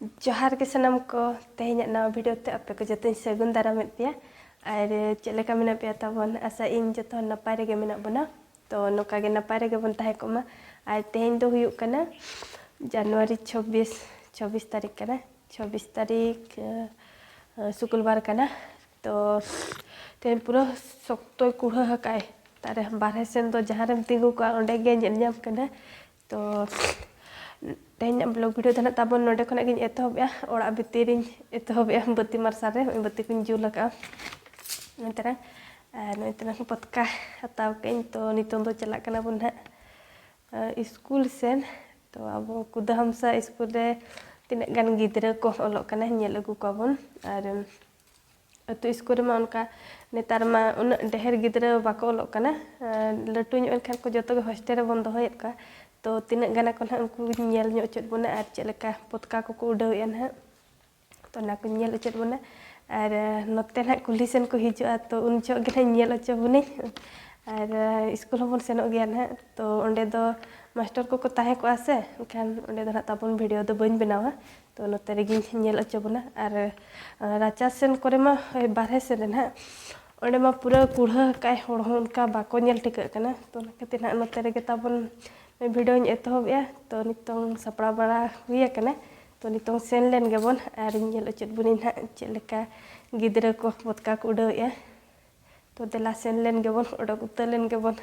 जोहार के सनम को तेहना नवा वीडियो ते आपे को जतन सगुन दारामेद पे और चलेका मेना पे ताबन आशा इन जतो नपाय रेगे मेना बना तो नोका गे नपाय रेगे बन ताहे कोमा और तेहन दो हुयुक कना जनवरी 26 तारीख कना 26 तारीख शुक्रवार कना तो तेहन पूरा सख्तो कुड़ा हकाय तारे बारहे सेन दो जहाँ रेम तिंगु का ओंडे गे नेल ᱧᱟᱢ कना तो तेहन ब्लॉग वीडियो धना ताबन नोडे खना गिन एतहबया ओड़ा भितरिन एतहबया बत्ती मार्साल रे बत्ती कुन जुल लगा नोतरा पतका हताव कइन तो नितों दो चला कना बन हा स्कूल सेन तो अब कुदहमसा स्कूल रे तिना गान गिद्रा को ओलो कना नेल अगु कोबन और अतु स्कूल में उनका नेतार मा उन ढेर गिद्रा बाको ओलो कना लटू ᱧᱚᱜ एनखान को जतो हॉस्टल रे बन दोहयत का तो तीना गाना को ना उनको नेल ᱧᱚᱜ चोट बना और चलेका पतका को उड़ावेन हा तो ना को नेल चोट बना और नोते ना कुली सेन को हिजुआ तो उन जो गे नेल अचो बनी और स्कूल बन सेनो गया ना तो ओंडे दो मास्टर को ताहे को आसे खान ओंडे दो ना ताबन वीडियो दो बन बनावा तो नोते रेगी नेल अचो बना और राचा सेन करे मा बारहे सेन ना ओंडे मा पूरा कुड़ा काय होड़ उनका बाको नेल टिक कना तो खातिर ना नोते रेगे ताबन वीडियो एतहबया तो नितों सपड़ा बड़ा हुई कना तो नितों सेन लेन गेबन और नेल अचो बनी ना चलेका गिद्रा को पतका को उड़ावेया तो देला सेन लेन गेबन ओडक उतर लेन गेबन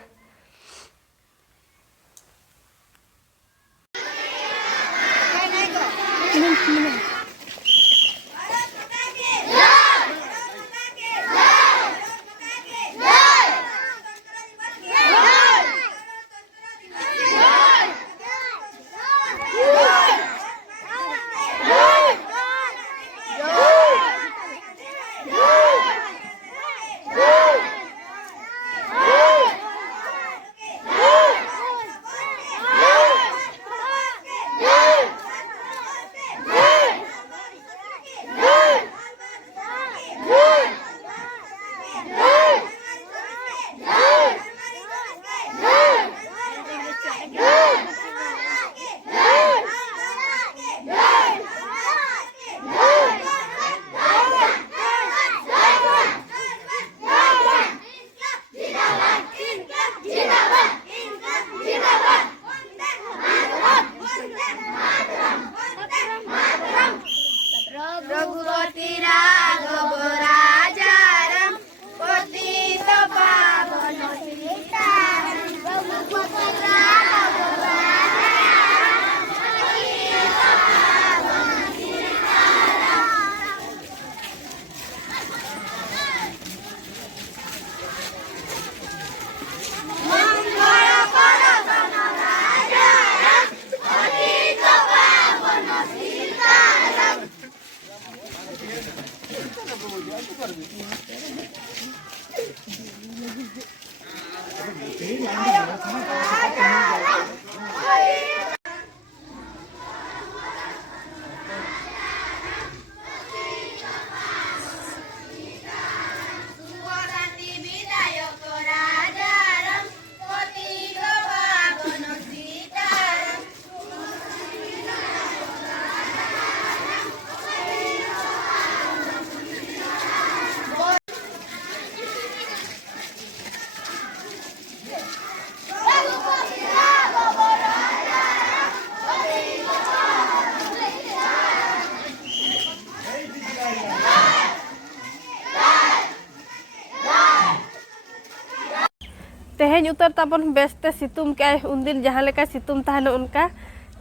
तेहन उतर ताबन बेस्ते सितुम के उन जहाँ लेका सितुम तहन उनका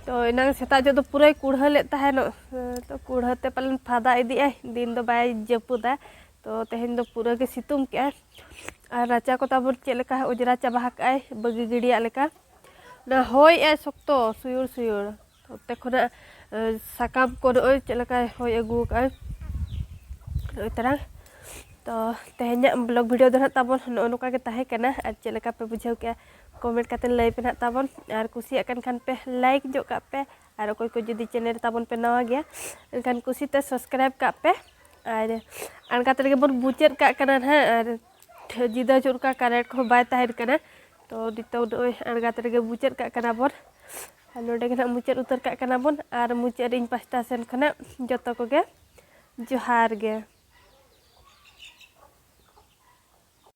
तो इना सेता जो तो पूरा कुड़ा ले तहन तो कुड़ाते पालन फादा इदी दिन दो बाय जपुदा तो तेहन दो पूरा के सितुम के और राचा को ताबन चलेका उजरा चाबा का बगी गिड़िया लेका ना होय ए सख्तो सुयुर सुयुर तो ते खना साकाम को चलेका होय अगु का तरह तो तेहना ब्लॉग वीडियो दो ताबन नोका के ताहे कना और चलेका पे बुझाव के कमेंट करते लय पे ना ताबन और कुसिया खान पे लाइक जो का पे और अकोय को जुदी चैनल ताबन पे नवा गया एनखान कुसीते सब्सक्राइब का पे और अनका तरीके बन बुचेर का कना ना और जिदा चुरका करेक्ट को बाय ताहेर कना तो दितो अनका तरीके बुचेर का कना बन नोडे के मुचाद उतर का बन और मुचाद इन पास्टा सेन खना जतो को गे जोहार गे।